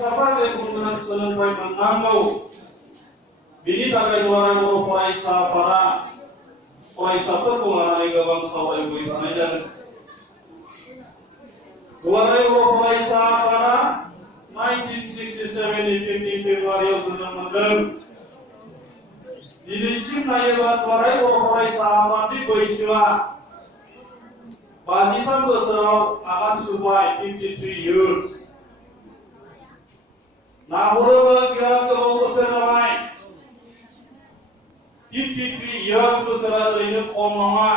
फिसाफ्रा जे गुन गोनां सोलोंथाइ मोननांगौ बिनि थाखाय दुलाराय बर' फरायसा आफादा फरायसाफोरखौ लानानै गोबां सावरायबोबाय थानाय जादों। दुलाराय बर' फरायसा आफादा 1967 नि 15 फेब्रुआरियाव जोनोम मोनदों। दिनैसिम नायोब्ला दुलाराय बर' फरायसा आफादनि बैसोआ 53 बोसोराव आगान सुरबाय 53 years। नाहरोब्ला बिराद गोबाव बोसोर जाबाय। 53 years बोसोरा ओरैनो खम नङा।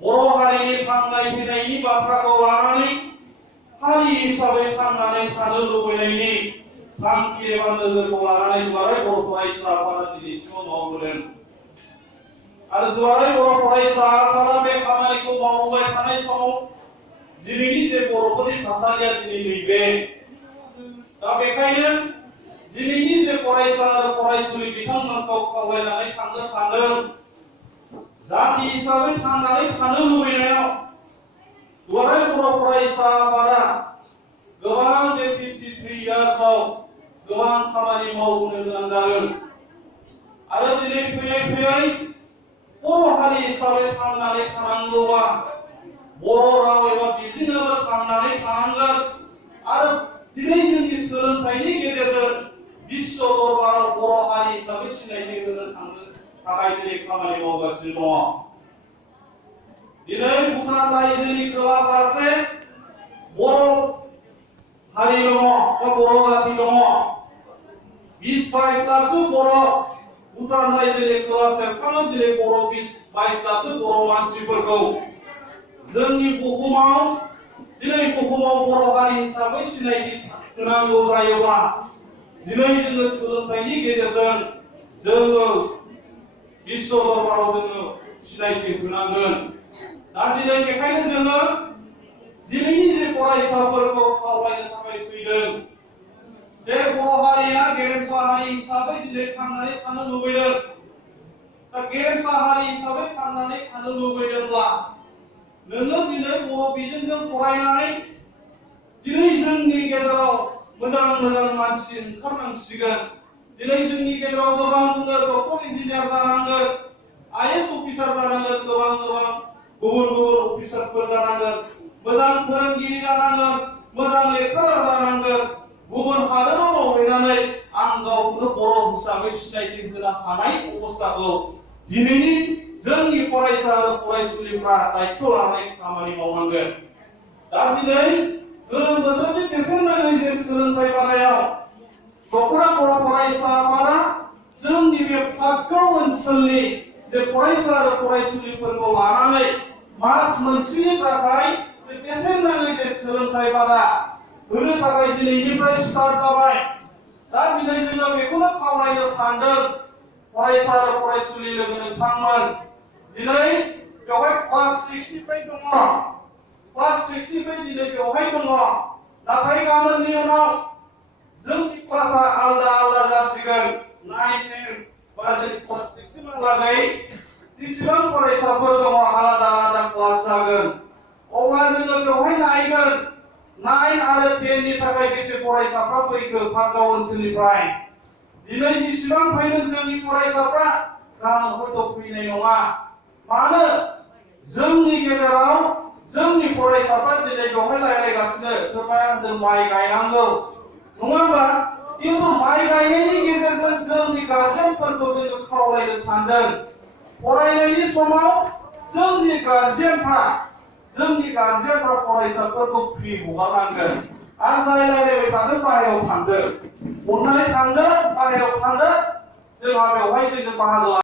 बर' हारिनि थांनाय फैनायनि बाथ्राखौ लानानै हारि हिसाबै थांनानै थानो लुबैनायनि थांखि एबा नोजोरखौ लानानै दुलाराय बर' फरायसा आफादा दिनैसिमाव मावबोदों। आरो दुलाराय बर' फरायसा आफादा बे खामानिखौ मावबाय थानाय समाव दिनैनि जे बर'फोरनि थासारिया दिनै नैबे। दा बेखायनो दिनैनि जे फरायसा आरो फरायसुलि बिथांमोनखौ खावलायनानै थांनो सानदों। जाति हिसाबै थांनानै थानो लुबैनायाव दुलाराय बर' फरायसा आफादा गोबां बे 53 yearsआव गोबां खामानि मावबोनो गोनां जादों। आरो दिनै फैयै फैयै बर' हारि हिसाबै थांनानै थानांगौबा बर' राव एबा बिजोङाबो थांनानै थानांगोन। आरो दिनै जोंनि सोलोंथाइनि गेजेरजों बिश्व दरबाराव बर' हारि हिसाबै सिनायथि होनो थांनो थाखाय दिनै खामानि मावगासिनो दङ। दिनै भुटान रायजोनि खोला फारसे बर' हारि दङ बा बर' जाति दङ। 20-22 लाखसो बर' भुटान रायजोनि खोला सेरफाङाव दिनै बर' 20-22 लाखसो बर' मानसिफोरखौ जोंनि बुहुमाव दिनै बुहुमाव बर' हारि हिसाबै सिनायथि होनांगौ जायोब्ला दिनै जोङो सोलोंथाइनि गेजेरजों जोङो बिश्व दरबाराव जोङो सिनायथि होनांगोन। दा दिनै बेखायनो जोङो दिनैनि जे फरायसाफोरखौ खावलायनो थाखाय फैदों जे बर' हारिया गेरेमसा हारि हिसाबै दिनै थांनानै थानो लुबैदों। दा गेरेमसा हारि हिसाबै थांनानै थानो लुबैदोंब्ला नोङो दिनै बर' बिजोंजों फरायनानै दिनै जोंनि गेजेराव मोजां मोजां मानसि ओंखारनांसिगोन। दिनै जोंनि गेजेराव गोबां डक्टर इन्जिनियार जानांगोन, IAS अफिसार जानांगोन, गोबां गुबुन अफिसारफोर जानांगोन, मोजां फोरोंगिरि जानांगोन, मोजां लेक्सारार जानांगोन। गुबुन हादोराव मावहैनानै आं गावखौनो बर' हिसाबै सिनायथि होनो हानाय अबस्थाखौ दिनैनि जोंनि फरायसा आरो फरायसुलिफ्रा दायित्थ' लानानै खामानि मावनांगोन। दा दिनै गोलोम बोथोरनि बेसेन नाङै जे सोलोंथाइ बादायाव दख'रा बर' फरायसा आफादा जोंनि बे पातगाव ओनसोलनि जे फरायसा आरो फरायसुलिफोरखौ लानानै मास मोनसेनि थाखाय जे बेसेन नाङै जे सोलोंथाइ बादा होनो थाखाय दिनैनिफ्राय स्टार्ट जाबाय। दा दिनै जोङो बेखौनो खावलायनो सानदों फरायसा आरो फरायसुलि लोगो नोंथांमोन। दिनै बेवहाय क्लास 6 निफ्राय दङ, क्लास 6 निफ्राय दिनै बेवहाय दङ। नाथाय गाबोननि उनाव जोंनि क्लासा आलदा आलदा जासिगोन। 9, 10 बा जों क्लास 6 सिमहालागै जेसेबां फरायसाफोर दङ आलादा आलादा क्लास जागोन। अब्ला जोङो बेवहाय नायगोन 9 आरो 10 नि थाखाय बेसे फरायसाफ्रा फैखो पातगाव ओनसोलनिफ्राय। दिनै जेसेबां फैदों जोंनि फरायसाफ्रा गाबोन हयथ' फैनाय नङा। मानो? जोंनि गेजेराव जोंनि फरायसाफ्रा दिनै बेवहाय रायज्लायगासिनो सोरबाया होनदों माइ गायनांगौ, नङा होनबा? खिन्थु माइ गायनायनि गेजेरजों जोंनि गार्जेनफोरखौ जोङो खावलायनो सानदों फरायनायनि समाव जोंनि गार्जेनफ्रा फरायसाफोरखौ फ्रि हगारनांगोन। आरो जाय रायज्लायबाय थादों बाहेरायाव थांदो, अननानै थांदो, बाहेरायाव थांदो। जोंहा बेवहाय जोङो बाहागो